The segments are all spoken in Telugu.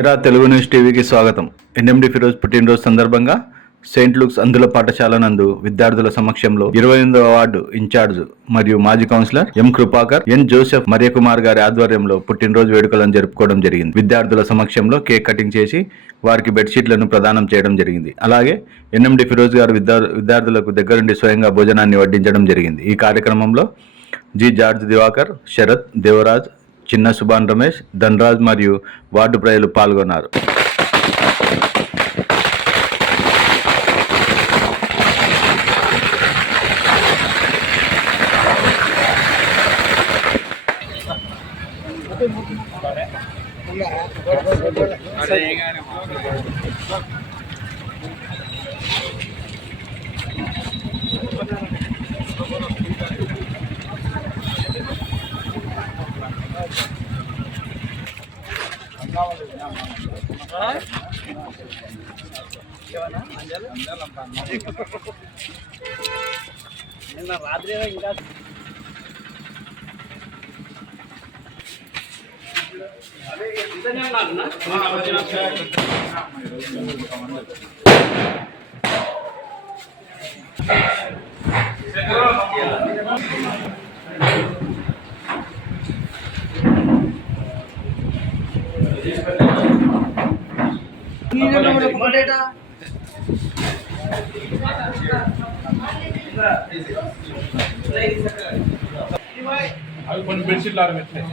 ఎరా తెలుగు న్యూస్ టీవీకి స్వాగతం. ఎన్ఎండి ఫిరోజ్ పుట్టినరోజు సందర్భంగా సెయింట్ లూక్స్ అందుల పాఠశాల నందు విద్యార్థుల సమక్షంలో 28వ వార్డు ఇన్ఛార్జ్ మరియు మాజీ కౌన్సిలర్ ఎం కృపాకర్, ఎన్ జోసెఫ్, మరియకుమార్ గారి ఆధ్వర్యంలో పుట్టినరోజు వేడుకలను జరుపుకోవడం జరిగింది. విద్యార్థుల సమక్షంలో కేక్ కటింగ్ చేసి వారికి బెడ్షీట్లను ప్రదానం చేయడం జరిగింది. అలాగే ఎన్ఎండి ఫిరోజ్ గారు విద్యార్థులకు దగ్గరుండి స్వయంగా భోజనాన్ని వడ్డించడం జరిగింది. ఈ కార్యక్రమంలో జి జార్జ్ దివాకర్, శరత్, దేవరాజ్, చిన్న సుభాన్ రమేష్, ధనరాజ్ మరియు వార్డు ప్రజలు పాల్గొన్నారు. నిన్న రాత్రి ఇంకా అవి కొన్ని బెడ్షీట్లు ఆడబెట్టాయి.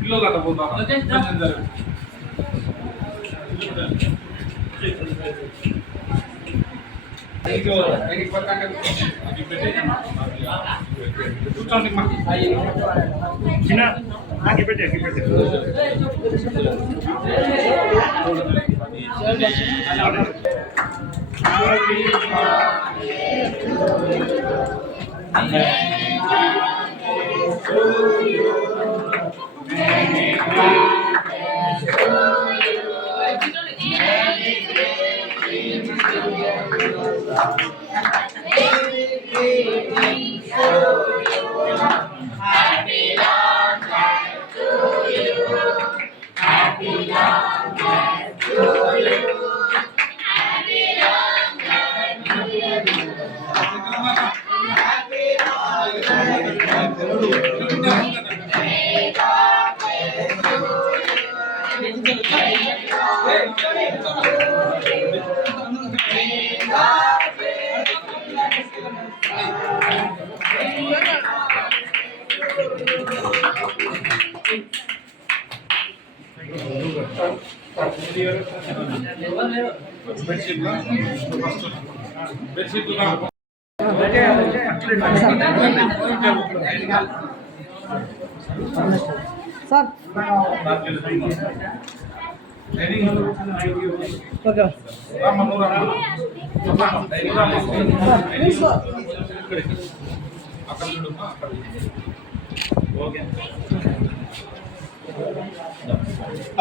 పిల్లలు అట్ట పోతారు. కూర్చోండి చిన్న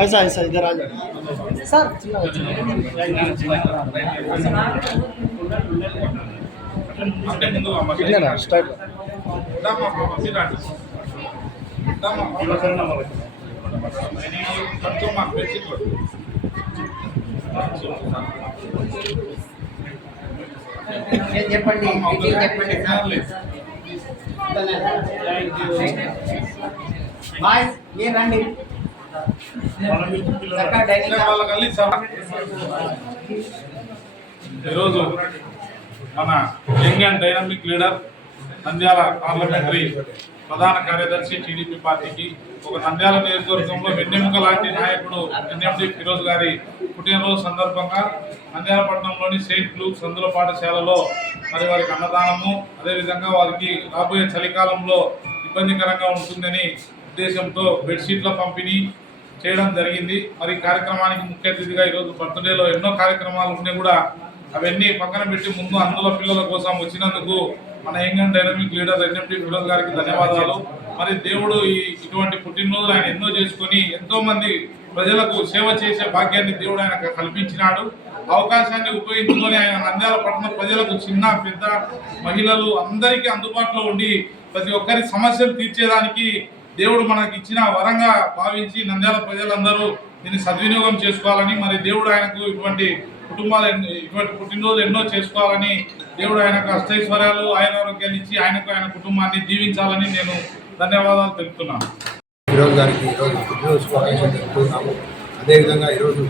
ऐसा ऐसा इधर आ जाओ सर। स्टार्ट చెప్పండి బాయ్ మీరు రండి. ఈరోజు మన young and dynamic leader, Nandyal parliamentary ప్రధాన కార్యదర్శి టీడీపీ పార్టీకి, ఒక నంద్యాల నియోజకవర్గంలో వెన్నెముక లాంటి నాయకుడు ఎన్ఎండి ఫిరోజ్ గారి పుట్టినరోజు సందర్భంగా నంద్యాల పట్టణంలోని సెయింట్ లూక్స్ అందుల పాఠశాలలో మరి వారికి అన్నదానము, అదేవిధంగా వారికి రాబోయే చలికాలంలో ఇబ్బందికరంగా ఉంటుందని ఉద్దేశంతో బెడ్షీట్ల పంపిణీ చేయడం జరిగింది. మరి కార్యక్రమానికి ముఖ్య అతిథిగా ఈరోజు బర్త్డేలో ఎన్నో కార్యక్రమాలు ఉంటే కూడా అవన్నీ పక్కన పెట్టి ముందు అందుల పిల్లల కోసం వచ్చినందుకు మన young and dynamic leader NMD Firoz గారికి ధన్యవాదాలు. మరి దేవుడు ఇటువంటి పుట్టినరోజులు ఆయన ఎన్నో చేసుకొని ఎంతో మంది ప్రజలకు సేవ చేసే భాగ్యాన్ని దేవుడు ఆయనకు కల్పించినాడు. అవకాశాన్ని ఉపయోగించుకొని ఆయన నంద్యాల పట్టణ ప్రజలకు చిన్న పెద్ద మహిళలు అందరికీ అందుబాటులో ఉండి ప్రతి ఒక్కరి సమస్యలు తీర్చేదానికి దేవుడు మనకి ఇచ్చిన వరంగా భావించి నంద్యాల ప్రజలందరూ దీన్ని సద్వినియోగం చేసుకోవాలని, మరి దేవుడు ఆయనకు ఇటువంటి పుట్టినరోజులు ఎన్నో చేసుకోవాలని, దేవుడు ఆయనకు అష్టైశ్వర్యాలు ఆరోగ్యాలు ఇచ్చి ఆయనకు ఆయన కుటుంబాన్ని దీవించాలని నేను ధన్యవాదాలు తెలుపుతున్నాను. ఈరోజు గారికి ఈరోజు పుట్టినరోజు శుభాకాంక్షలు తెలుపుతున్నాము. అదేవిధంగా ఈరోజు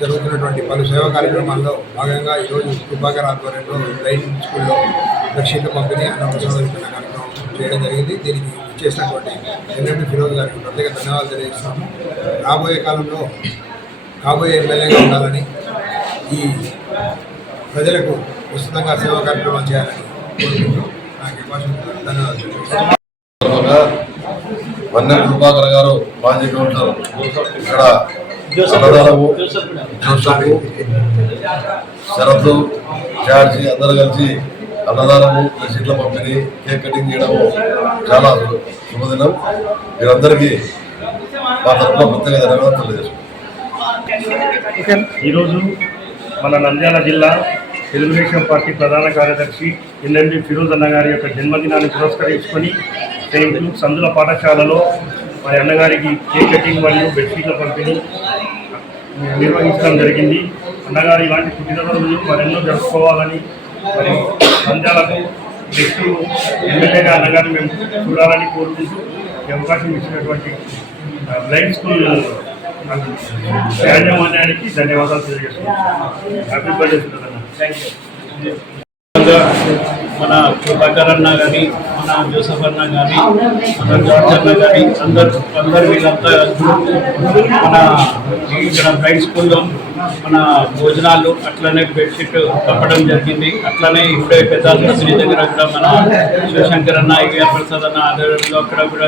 జరుగుతున్నటువంటి పలు సేవా కార్యక్రమాల్లో భాగంగా ఈరోజు కృపాకర్ ఆధ్వర్యంలో లైన్ స్కూల్లో బెడ్షీట్ల పంపిణీ అన్నప్రసాదం కార్యక్రమం చేయడం జరిగింది. దీనికి ఇచ్చేసినటువంటి ఎన్ఎండి ఫిరోజ్ గారికి ప్రత్యేక ధన్యవాదాలు తెలియజేస్తున్నాము. రాబోయే కాలంలో కాబోయే ఎమ్మెల్యేగా ఉండాలని, ఈ ప్రజలకు విస్తృతంగా సేవా కార్యక్రమాలు చేయాలని కోరుకుంటూ నాకు అవకాశం ధన్యవాదాలు తెలియజేస్తున్నాను. వన్నె కృపాకర్ గారు మాజీ కౌన్సిలర్ ఇక్కడ అన్నదానము జోసఫ్ శరత్ చార్జీ అందరూ కలిసి అన్నదానము సీట్ల పంపిణీ కేక్ కటింగ్ చేయడము చాలా శుభదినం. మీరందరికీ మా తరఫున ప్రత్యేక ధన్యవాదాలు తెలియజేస్తున్నాం. ఈరోజు మన నంద్యాల జిల్లా తెలుగుదేశం పార్టీ ప్రధాన కార్యదర్శి ఎన్ఎండి ఫిరోజ్ అన్న గారి యొక్క జన్మదినాన్ని పురస్కరించుకొని సెయింట్ లూక్స్ అందుల పాఠశాలలో మరి అన్నగారికి కేక్ కటింగ్ మరియు బెడ్షీట్ల పంపిణీ నిర్వహించడం జరిగింది. అన్నగారు ఇలాంటి పుట్టినరోజులు మరెన్నో జరుపుకోవాలని, మరి నంద్యాలకు నెక్స్ట్ ఎమ్మెల్యేగా అన్నగారిని మేము చూడాలని కోరుకుంటూ ఈ అవకాశం ఇచ్చినటువంటి బ్లైండ్ స్కూల్ యాజమాన్యానికి ధన్యవాదాలు తెలియజేస్తున్నాను. హ్యాపీ బర్త్డే అన్న. మన కృపాకర్ అన్న కానీ, మన జోసఫ్ అన్న కానీ, మన జార్జ్ అన్న కానీ అందరు వీళ్ళంతా మన ఇక్కడ ప్రైవేట్ స్కూల్లో మన భోజనాలు అట్లనే బెడ్షీట్ కప్పడం జరిగింది. అట్లనే ఇప్పుడే పెద్ద ఆసుపత్రి దగ్గర కూడా మన శివశంకర్ అన్న, ఈవీఆర్ ప్రసాద్ అన్న ఆధ్వర్యంలో అక్కడ కూడా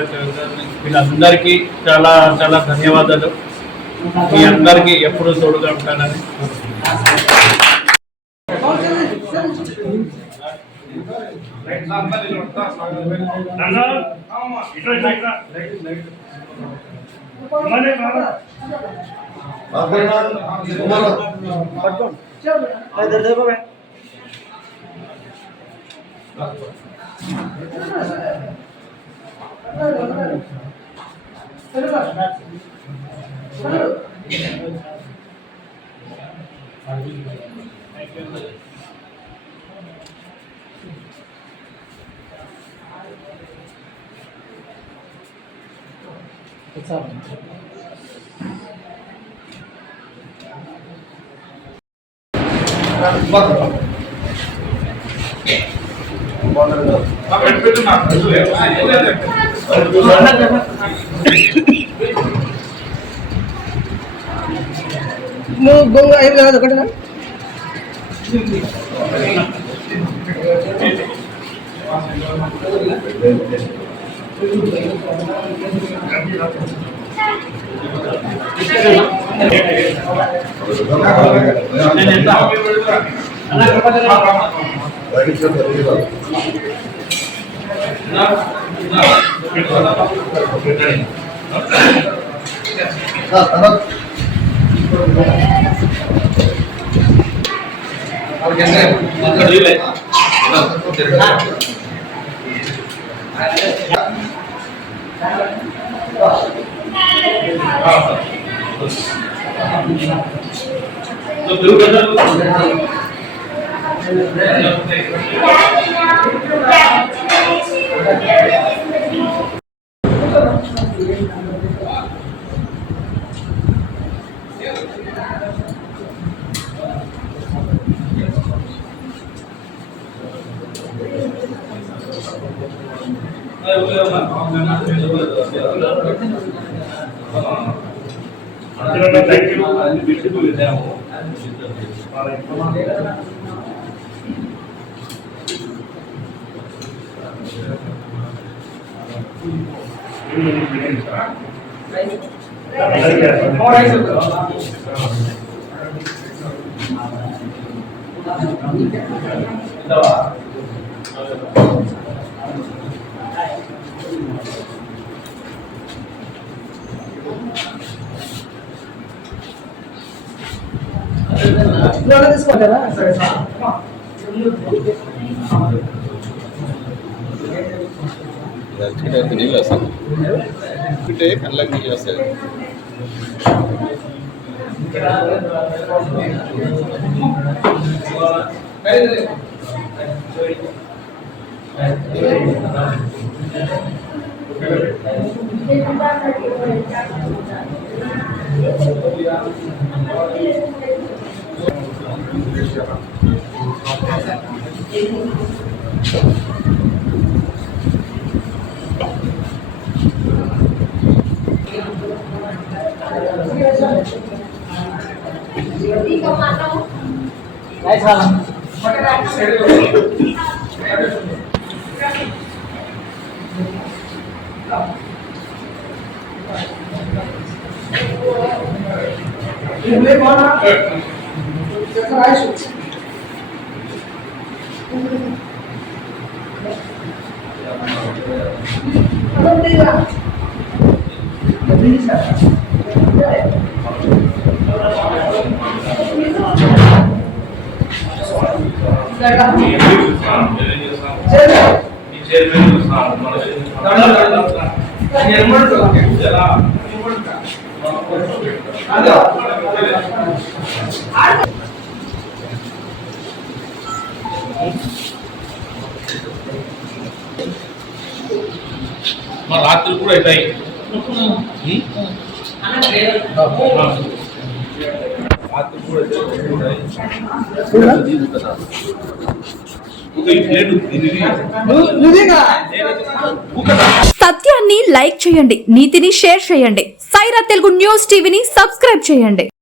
వీళ్ళందరికీ చాలా చాలా ధన్యవాదాలు. మీ అందరికీ ఎప్పుడూ తోడుగా ఉంటానని. ఒకటి నీళ్ళు వస్తాయి కళ్ళకి నీళ్ళు వస్తాయి. మా రాత్రి కూడా అవుతాయి. సత్యాన్ని లైక్ చేయండి, నీతిని షేర్ చేయండి. సైరా తెలుగు న్యూస్ టీవీని సబ్స్క్రైబ్ చేయండి.